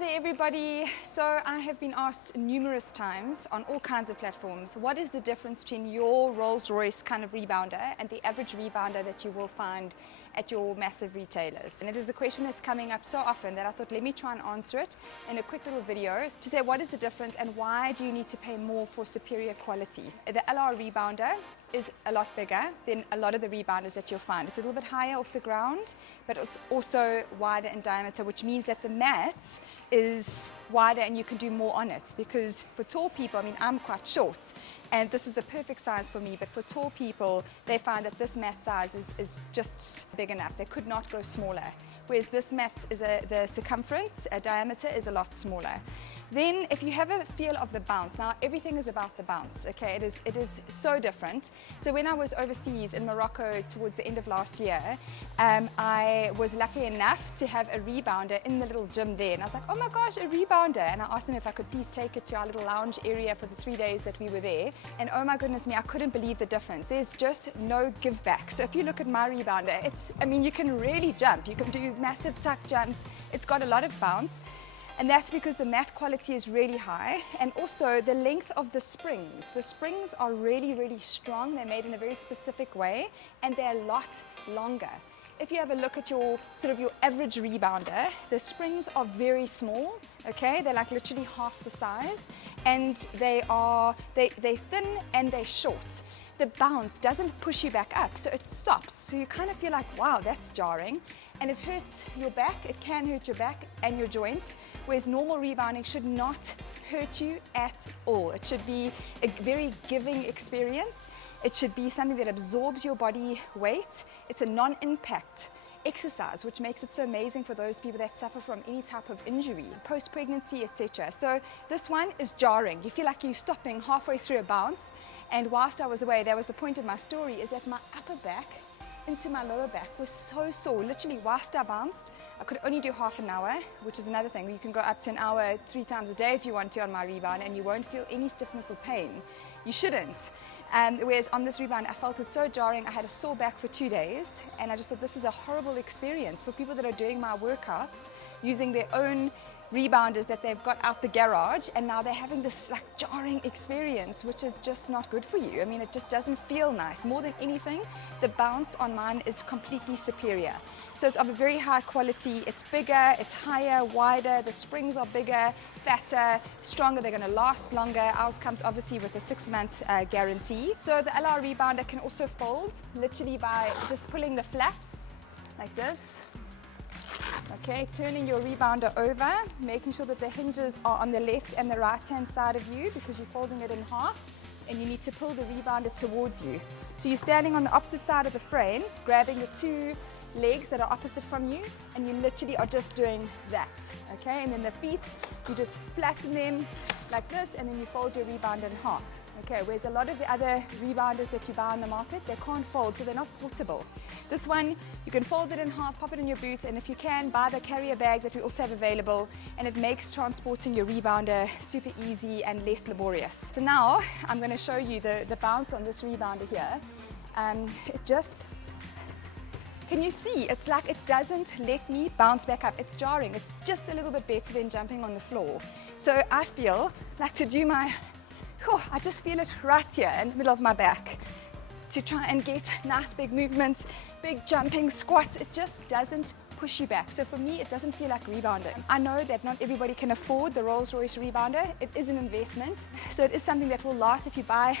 there everybody. So I have been asked numerous times on all kinds of platforms, what is the difference between your Rolls-Royce kind of rebounder and the average rebounder that you will find at your massive retailers? And it is a question that's coming up so often that I thought let me try and answer it in a quick little video to say what is the difference and why do you need to pay more for superior quality. The LR rebounder is a lot bigger than a lot of the rebounders that you'll find. It's a little bit higher off the ground, but it's also wider in diameter, which means that the mat is wider and you can do more on it. Because for tall people, I mean, I'm quite short, and this is the perfect size for me, but for tall people, they find that this mat size is just big enough. They could not go smaller. Whereas this mat is the circumference, diameter is a lot smaller. Then if you have a feel of the bounce, now everything is about the bounce, okay? It is so different. So when I was overseas in Morocco towards the end of last year, I was lucky enough to have a rebounder in the little gym there. And I was like, oh my gosh, a rebounder. And I asked them if I could please take it to our little lounge area for the 3 days that we were there. And oh my goodness me, I couldn't believe the difference. There's just no give back. So if you look at my rebounder, I mean, you can really jump. You can do massive tuck jumps. It's got a lot of bounce. And that's because the mat quality is really high, and also the length of the springs. The springs are really, really strong. They're made in a very specific way, and they're a lot longer. If you have a look at your average rebounder, the springs are very small, okay? They're like literally half the size, and they're thin and they're short. The bounce doesn't push you back up, so it stops. So you kind of feel like, wow, that's jarring. And it hurts your back, it can hurt your back and your joints, whereas normal rebounding should not hurt you at all. It should be a very giving experience. It should be something that absorbs your body weight. It's a non-impact exercise, which makes it so amazing for those people that suffer from any type of injury, post-pregnancy, etc. So this one is jarring. You feel like you're stopping halfway through a bounce. And whilst I was away, that was the point of my story, is that my upper back into my lower back was so sore. Literally, whilst I bounced, I could only do half an hour, which is another thing. You can go up to an hour 3 times a day if you want to on my rebound, and you won't feel any stiffness or pain. You shouldn't. Whereas on this rebound, I felt it so jarring. I had a sore back for 2 days, and I just thought this is a horrible experience for people that are doing my workouts using their own rebounders that they've got out the garage, and now they're having this like jarring experience, which is just not good for you. I mean, it just doesn't feel nice. More than anything, the bounce on mine is completely superior. So it's of a very high quality. It's bigger, it's higher, wider, the springs are bigger, fatter, stronger, they're going to last longer. Ours comes obviously with a 6-month guarantee. So the LR rebounder can also fold literally by just pulling the flaps like this. Okay, turning your rebounder over, making sure that the hinges are on the left and the right hand side of you, because you're folding it in half and you need to pull the rebounder towards you. So you're standing on the opposite side of the frame, grabbing your 2 legs that are opposite from you, and you literally are just doing that, okay? And then the feet, you just flatten them like this, and then you fold your rebounder in half, okay? Whereas a lot of the other rebounders that you buy on the market, they can't fold, so they're not portable. This one, you can fold it in half, pop it in your boot, and if you can, buy the carrier bag that we also have available, and it makes transporting your rebounder super easy and less laborious. So now, I'm going to show you the bounce on this rebounder here. It just, can you see? It's like it doesn't let me bounce back up. It's jarring. It's just a little bit better than jumping on the floor. So I feel like to do my, I just feel it right here in the middle of my back, to try and get nice big movements, big jumping squats. It just doesn't push you back. So for me, it doesn't feel like rebounding. I know that not everybody can afford the Rolls-Royce rebounder. It is an investment. So it is something that will last. If you buy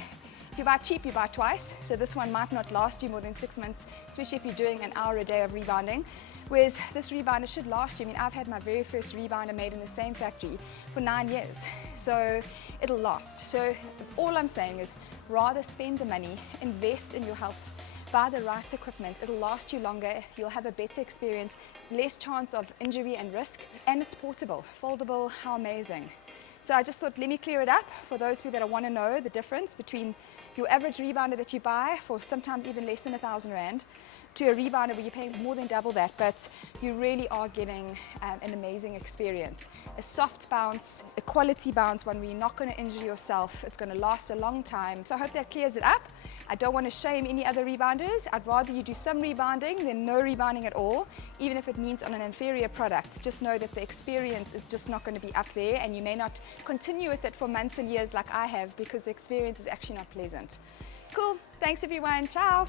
cheap, you buy twice. So this one might not last you more than 6 months, especially if you're doing an hour a day of rebounding. Whereas this rebounder should last you. I mean, I've had my very first rebounder made in the same factory for 9 years. So it'll last. So all I'm saying is rather spend the money, invest in your health, buy the right equipment. It'll last you longer. You'll have a better experience, less chance of injury and risk, and it's portable, foldable. How amazing. So I just thought, let me clear it up for those people that want to know the difference between your average rebounder that you buy for sometimes even less than 1,000 Rand to a rebounder where you're paying more than double that, but you really are getting an amazing experience. A soft bounce, a quality bounce, one where you're not going to injure yourself. It's going to last a long time. So I hope that clears it up. I don't want to shame any other rebounders. I'd rather you do some rebounding than no rebounding at all, even if it means on an inferior product. Just know that the experience is just not going to be up there, and you may not continue with it for months and years like I have, because the experience is actually not pleasant. Cool. Thanks everyone. Ciao.